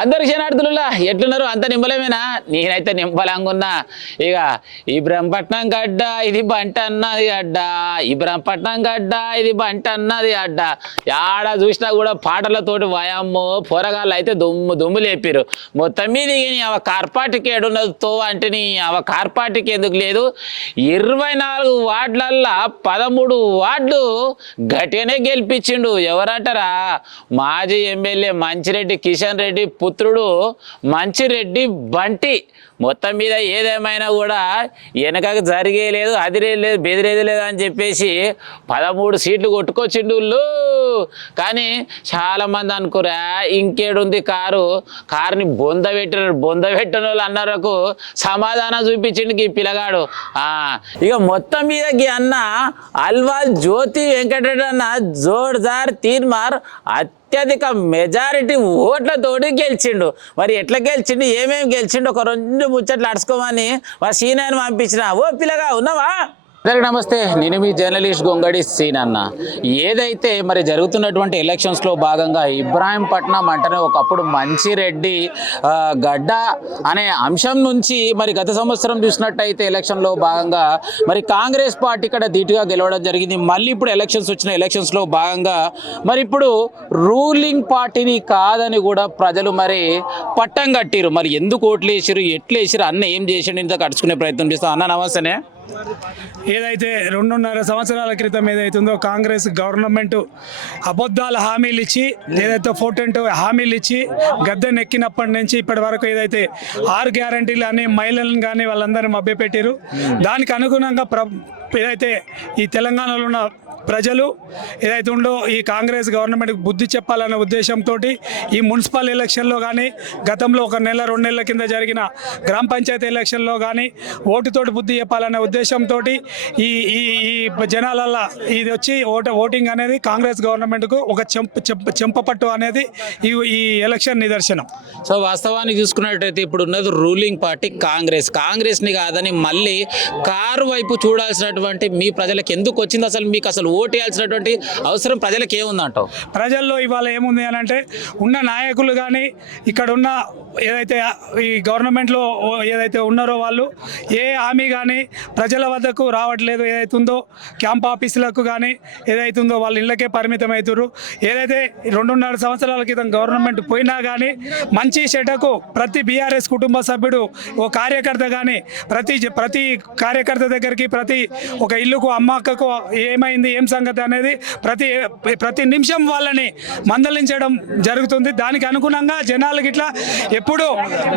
అందరు క్షణార్థులులా ఎట్లున్నారు? అంత నింబలమేనా? నేనైతే నింబలంగున్నా. ఇక ఇబ్రహంపట్నం గడ్డ ఇది బంట అన్నది అడ్డ, ఇబ్రహంపట్నం గడ్డ ఇది బంట అన్నది అడ్డ. ఆడ చూసినా కూడా పాటలతోటి వయమ్మో పొరగాళ్ళు అయితే దుమ్ము లేపారు. మొత్తం మీద అవ కార్పాటికి ఏడున్నదో అంటే అవ కార్పాటికి ఎందుకు లేదు. 24 వార్డులల్లా 13 వార్డులు గట్టిగానే గెలిపించిండు. ఎవరంటారా? మాజీ ఎమ్మెల్యే మంచిరెడ్డి కిషన్ రెడ్డి పుత్రుడు మంచిరెడ్డి బంటి. మొత్తం మీద ఏదేమైనా కూడా వెనకకు జరిగేలేదు, అదిరేది లేదు, బెదిరేది లేదు అని చెప్పేసి 13 సీట్లు కొట్టుకొచ్చిండు. కానీ చాలామంది అనుకురా ఇంకేడుంది కారుని బొంద పెట్టిన వాళ్ళు అన్నరకు సమాధానం చూపించిండు ఈ పిల్లగాడు. ఇక మొత్తం మీద అన్న అల్వాల్ జ్యోతి వెంకటరెడ్డి అన్న జోర్దార్ తీర్మార్ అత్యధిక మెజారిటీ ఓట్లతోటి గెలిచిండు. మరి ఎట్లా గెలిచిండు, ఏమేమి గెలిచిండు, ఒక 2 ముచ్చట్లు అడుచుకోమని వాళ్ళ సీనాన్ని పంపించిన. ఓ పిల్లగా ఉన్నావా? అందరికి నమస్తే, నేను మీ జర్నలిస్ట్ గొంగడి సీనన్న. ఏదైతే మరి జరుగుతున్నటువంటి ఎలక్షన్స్లో భాగంగా ఇబ్రాహీంపట్నం అంటేనే ఒకప్పుడు మంచిరెడ్డి గడ్డ అనే అంశం నుంచి మరి గత సంవత్సరం చూసినట్టయితే ఎలక్షన్లో భాగంగా మరి కాంగ్రెస్ పార్టీ ఇక్కడ ధీటుగా గెలవడం జరిగింది. మళ్ళీ ఇప్పుడు ఎలక్షన్స్లో భాగంగా మరి ఇప్పుడు రూలింగ్ పార్టీని కాదని కూడా ప్రజలు మరి పట్టం కట్టిరు. మరి ఎందుకు ఓట్లు వేసిరు, ఎట్లు వేసిరు, అన్న ఏం చేసిండు ఇంత కట్టుకునే ప్రయత్నం చేస్తాం. అన్న నమస్తేనే. ఏదైతే 2.5 సంవత్సరాల క్రితం ఏదైతుందో కాంగ్రెస్ గవర్నమెంట్ అబద్ధాల హామీలు ఇచ్చి, ఏదైతే 410 హామీలు ఇచ్చి గద్దెనెక్కినప్పటి నుంచి ఇప్పటి వరకు ఏదైతే 6 గ్యారంటీలు అని మహిళలను కానీ వాళ్ళందరినీ మభ్యపెట్టారు. దానికి అనుగుణంగా ఏదైతే ఈ తెలంగాణలో ఉన్న ప్రజలు ఏదైతే ఉందో ఈ కాంగ్రెస్ గవర్నమెంట్కి బుద్ధి చెప్పాలనే ఉద్దేశంతో ఈ మున్సిపల్ ఎలక్షన్లో కానీ, గతంలో 1 నెల 2 నెలల కింద జరిగిన గ్రామ పంచాయతీ ఎలక్షన్లో కానీ ఓటుతోటి బుద్ధి చెప్పాలనే ఉద్దేశంతో ఈ జనాలల్లో ఇది వచ్చి ఓటింగ్ అనేది కాంగ్రెస్ గవర్నమెంట్కు ఒక చెంపపట్టు అనేది ఈ ఎలక్షన్ నిదర్శనం. సో వాస్తవానికి చూసుకున్నట్టయితే ఇప్పుడు ఉన్నది రూలింగ్ పార్టీ కాంగ్రెస్ని కాదని మళ్ళీ కారు వైపు చూడాల్సినటువంటి మీ ప్రజలకు ఎందుకు వచ్చింది? మీకు అసలు ఓటు వేయాల్సినటువంటి అవసరం ప్రజలకు ఏముందంటావు? ప్రజల్లో ఇవాళ ఏముంది అని అంటే, ఉన్న నాయకులు కానీ ఇక్కడ ఉన్న ఏదైతే ఈ గవర్నమెంట్లో ఏదైతే ఉన్నారో వాళ్ళు ఏ హామీ కానీ ప్రజల వద్దకు రావట్లేదు. ఏదైతే ఉందో క్యాంప్ ఆఫీసులకు కానీ ఏదైతే ఉందో వాళ్ళ ఇళ్ళకే పరిమితం అవుతారు. ఏదైతే 2.5 సంవత్సరాల క్రితం గవర్నమెంట్ పోయినా కానీ మంచి చెడ్డకు ప్రతి బీఆర్ఎస్ కుటుంబ సభ్యుడు ఓ కార్యకర్త కానీ ప్రతి కార్యకర్త దగ్గరికి ప్రతి ఒక ఇల్లుకు అమ్మక్కకు ఏమైంది, ఏం సంగతి అనేది ప్రతి నిమిషం వాళ్ళని మందలించడం జరుగుతుంది. దానికి అనుగుణంగా జనాలకి ఇట్లా ఎప్పుడు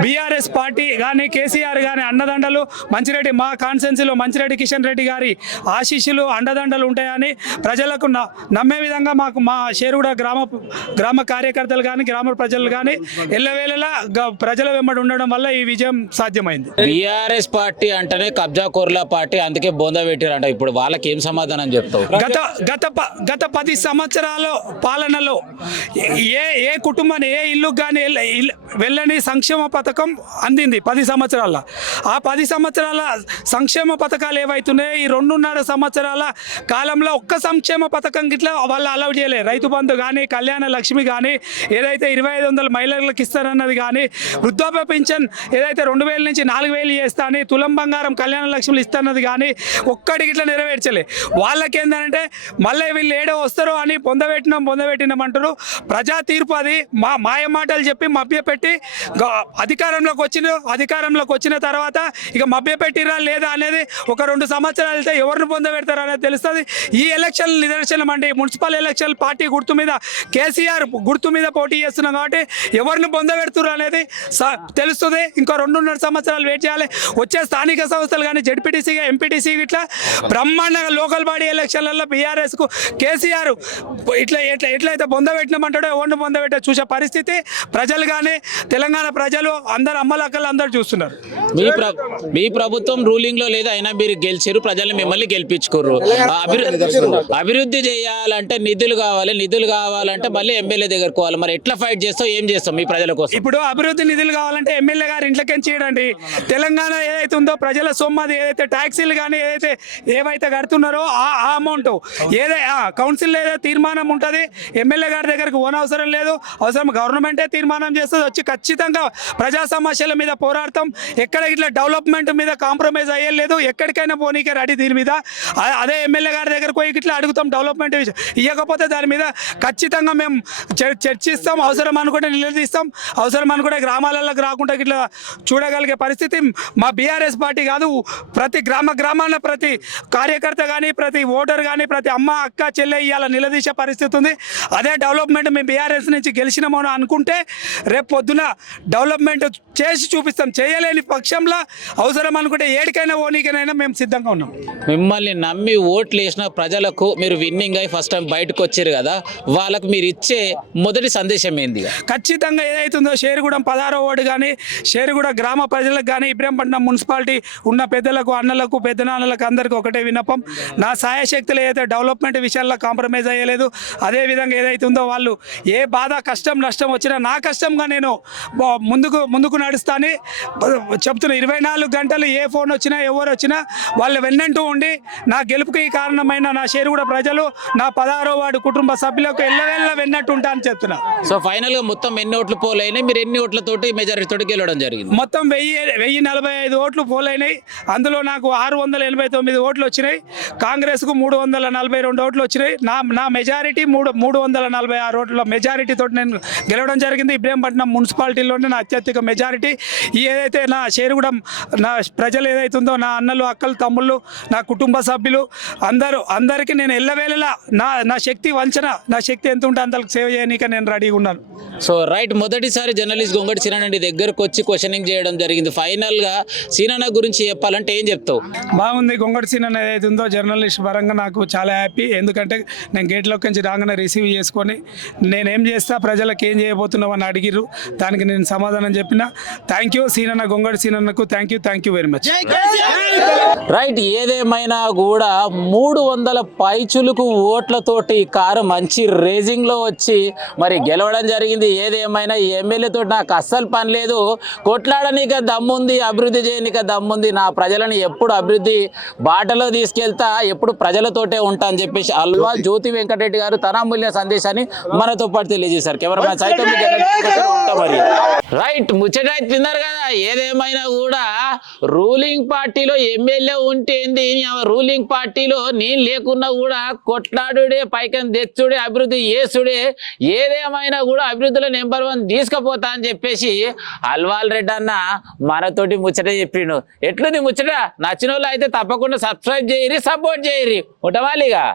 బీఆర్ఎస్ పార్టీ కానీ కేసీఆర్ కానీ అండదండలు, మంచిరెడ్డి మా కాన్స్టిట్యున్సీలో మంచిరెడ్డి కిషన్ రెడ్డి గారి ఆశీస్సులు అండదండలు ఉంటాయని ప్రజలకు నమ్మే విధంగా మా షేరుగూడ గ్రామ కార్యకర్తలు కానీ గ్రామ ప్రజలు కానీ ఎల్లవేళలా ప్రజల వెంబడి ఉండడం వల్ల ఈ విజయం సాధ్యమైంది. బీఆర్ఎస్ పార్టీ అంటేనే కబ్జా కోర్ల పార్టీ, అందుకే బొంద పెట్టారంట. ఇప్పుడు వాళ్ళకి ఏం సమాధానం చెప్తావు? గత 10 సంవత్సరాల పాలనలో ఏ కుటుంబాన్ని ఏ ఇల్లు కానీ వెళ్ళని సంక్షేమ పథకం అందింది 10 సంవత్సరాల. ఆ 10 సంవత్సరాల సంక్షేమ పథకాలు ఏవైతున్నాయో ఈ 2.5 సంవత్సరాల కాలంలో ఒక్క సంక్షేమ పథకం గిట్లా వాళ్ళు అలౌ చేయలేదు. రైతు బంధు కానీ, కళ్యాణ లక్ష్మి కానీ, ఏదైతే 2500 మహిళలకు ఇస్తారన్నది కానీ, వృద్ధాప్య పింఛన్ ఏదైతే 2000 నుంచి 4000 చేస్తా అని, తులం బంగారం కళ్యాణ లక్ష్మిలు ఇస్తారన్నది కానీ ఒక్కటి గిట్లా నెరవేర్చలే. వాళ్ళకేందంటే మళ్ళీ వీళ్ళు ఏడో వస్తారో అని పొందబెట్టినాం అంటారు. ప్రజా తీర్పు అది మాయ మాటలు చెప్పి మభ్యపెట్టి అధికారంలోకి వచ్చిన తర్వాత ఇక మభ్యపెట్టిరా లేదా అనేది ఒక 2 సంవత్సరాలు వెళ్తే ఎవరిని పొందబెడతారు అనేది తెలుస్తుంది. ఈ ఎలక్షన్ నిదర్శనం అండి. మున్సిపల్ ఎలక్షన్ పార్టీ గుర్తు మీద, కేసీఆర్ గుర్తు మీద పోటీ చేస్తున్నాం కాబట్టి ఎవరిని పొందబెడుతున్నారు అనేది తెలుస్తుంది. ఇంకో 2.5 సంవత్సరాలు వెయిట్ చేయాలి. వచ్చే స్థానిక సంస్థలు కానీ జెడ్పీటీసీగా, ఎంపీటీసీ ఇట్లా బ్రహ్మాండంగా లోకల్ బాడీ ఎలక్షన్లలో బీఆర్ఎస్కు కేసీఆర్ ఎట్లయితే పొందబెట్టినామంటాడో ఎవరిని పొందబెట్టో చూసే పరిస్థితి ప్రజలు కానీ తెలంగాణ ప్రజలు అందరు అమ్మలక్కలు అందరూ చూస్తున్నారు. మీ ప్రభుత్వం రూలింగ్ లో లేదు, అయినా మీరు గెలిచారు, ప్రజలు మిమ్మల్ని గెలిపించుకోరు. అభివృద్ధి చేయాలంటే నిధులు కావాలంటే మళ్ళీ ఎమ్మెల్యే దగ్గరకు పోవాలి. మరి ఎట్లా ఫైట్ చేస్తావు, ఏం చేస్తాం మీ ప్రజల కోసం? ఇప్పుడు అభివృద్ధి నిధులు కావాలంటే ఎమ్మెల్యే గారు ఇంట్లోకి చేయడండి. తెలంగాణ ఏదైతే ఉందో ప్రజల సొమ్మది ఏదైతే ట్యాక్సీలు కానీ ఏవైతే కడుతున్నారో ఆ అమౌంట్ కౌన్సిల్ ఏదో తీర్మానం ఉంటుంది, ఎమ్మెల్యే గారి దగ్గరకు ఓన్ అవసరం లేదు, అవసరం గవర్నమెంటే తీర్మానం చేస్తుంది. వచ్చి ఖచ్చితంగా ప్రజా సమస్యల మీద పోరాడతాం. ఎక్కడ ఇట్లా డెవలప్మెంట్ మీద కాంప్రమైజ్ అయ్యలేదు, ఎక్కడికైనా పోనీకే రెడీ దీని మీద. అదే ఎమ్మెల్యే గారి దగ్గరకు పోయి ఇట్లా అడుగుతాం డెవలప్మెంట్ విషయం. ఇవ్వకపోతే దాని మీద ఖచ్చితంగా మేము చర్చిస్తాం, అవసరం అనుకుంటే నిలదీస్తాం, అవసరం అనుకుంటే గ్రామాలలోకి రాకుండా ఇట్లా చూడగలిగే పరిస్థితి మా బీఆర్ఎస్ పార్టీ కాదు, ప్రతి గ్రామాన ప్రతి కార్యకర్త కానీ, ప్రతి ఓటర్ కానీ, ప్రతి అమ్మ అక్క చెల్లె ఇవాళ నిలదీసే పరిస్థితి ఉంది. అదే డెవలప్మెంట్ మేము బీఆర్ఎస్ నుంచి గెలిచినామో అనుకుంటే రేపు పొద్దున డెవలప్మెంట్ చేసి చూపిస్తాం. చేయలేని పక్షంలో అవసరం అనుకుంటే ఏడికైనా ఓనికైనా మేము సిద్ధంగా ఉన్నాం. మిమ్మల్ని నమ్మి ఓట్లు వేసిన ప్రజలకు మీరు విన్నింగ్ అయి ఫస్ట్ టైం బయటకు వచ్చారు కదా, వాళ్ళకు మీరు ఇచ్చే మొదటి సందేశం ఏంది? ఖచ్చితంగా ఏదైతుందో షేరుగూడెం 16వ వార్డు కానీ, షేరుగూడ గ్రామ ప్రజలకు కానీ, ఇబ్రహీంపట్నం మున్సిపాలిటీ ఉన్న పెద్దలకు, అన్నలకు, పెద్దనాన్నలకు అందరికీ ఒకటే విన్నపం. నా సాయశక్తులు ఏదైతే డెవలప్మెంట్ విషయాల్లో కాంప్రమైజ్ అయ్యలేదు, అదేవిధంగా ఏదైతుందో వాళ్ళు ఏ బాధ కష్టం నష్టం వచ్చినా నా కష్టంగా నేను ముందుకు నడుస్తాను చెప్తున్నా. 24 గంటలు ఏ ఫోన్ వచ్చినా ఎవరు వచ్చినా వాళ్ళు వెన్నంటూ ఉండి నా గెలుపుకి కారణమైన నా షేరుగూడ ప్రజలు, నా 16వ వార్డు కుటుంబ సభ్యులకు ఎల్లవేళ్ళ వెన్నట్టు ఉంటా అని చెప్తున్నా. సో ఫైనల్ గా మొత్తం ఎన్ని ఓట్లు పోల్ అయినాయి, మీరు ఎన్ని ఓట్లతోటి మెజారిటీ తోటి గెలవడం జరిగింది? మొత్తం 1045 ఓట్లు పోల్ అయినాయి. అందులో నాకు 689 ఓట్లు వచ్చినాయి, కాంగ్రెస్కు 342 ఓట్లు వచ్చినాయి. నా మెజారిటీ 346 ఓట్ల మెజారిటీ తోటి నేను గెలవడం జరిగింది. ఇబ్రహీంపట్నం మున్సిపాలిటీలోనే నా అత్యధిక మెజారిటీ. ఏదైతే నా షేరుగూడెం నా ప్రజలు ఏదైతుందో, నా అన్నలు అక్కలు తమ్ముళ్ళు, నా కుటుంబ సభ్యులు అందరికీ నేను ఎల్లవేళలా నా శక్తి వంచన, నా శక్తి ఎంత ఉంటే అంతకు సేవ చేయనీక నేను రెడీగా ఉన్నాను. సో రైట్, మొదటిసారి జర్నలిస్ట్ గొంగడి సీనన్న దగ్గరకు వచ్చి క్వశ్చనింగ్ చేయడం జరిగింది. ఫైనల్ గా సీనన్న గురించి చెప్పాలంటే ఏం చెప్తావు? బాగుంది. గొంగడి సీనన్న ఏదైతే ఉందో జర్నలిస్ట్ పరంగా నాకు చాలా హ్యాపీ. ఎందుకంటే నేను గేట్లోకి నుంచి రాగానే రిసీవ్ చేసుకొని నేనేం చేస్తా, ప్రజలకు ఏం చేయబోతున్నావు అని అడిగిర్రు, దానికి నేను సమాధానం చెప్పిన. థ్యాంక్ యూ సీనన్న, గొంగడి సీనన్నకు thank you very much. Right, ఏదేమైనా కూడా 300 పైచులకు ఓట్లతోటి కారు మంచి రేజింగ్ లో వచ్చి మరి గెలవడం జరిగింది. ఏదేమైనా ఈ ఎమ్మెల్యే తోటి నాకు అస్సలు పని లేదు, కొట్లాడనీక దమ్ముంది, అభివృద్ధి చేయనీక దమ్ముంది, నా ప్రజలను ఎప్పుడు అభివృద్ధి బాటలో తీసుకెళ్తా, ఎప్పుడు ప్రజలతోటే ఉంటా అని చెప్పేసి అల్వా జ్యోతి వెంకటరెడ్డి గారు తన అమూల్య సందేశాన్ని మనతో పాటు తెలియజేశారు. కెమెరామ్యాన్ సైతం మరి రైట్, ముచ్చట తిన్నారు కదా. ఏదేమైనా కూడా రూలింగ్ పార్టీలో ఎమ్మెల్యే ఉంటేంది, రూలింగ్ పార్టీలో నేను లేకున్నా కూడా కొట్లాడుడే, పైకం తెచ్చుడే, అభివృద్ధి చేసుడే, ఏదేమైనా కూడా అభివృద్ధిలో నెంబర్ 1 తీసుకుపోతా అని చెప్పేసి అల్వాల్ రెడ్డి అన్న మనతోటి ముచ్చట చెప్పిండు. ఎట్లుంది ముచ్చట? నచ్చిన వాళ్ళు అయితే తప్పకుండా సబ్స్క్రైబ్ చేయరి, సపోర్ట్ చేయరి. ఉంటావాలిగా.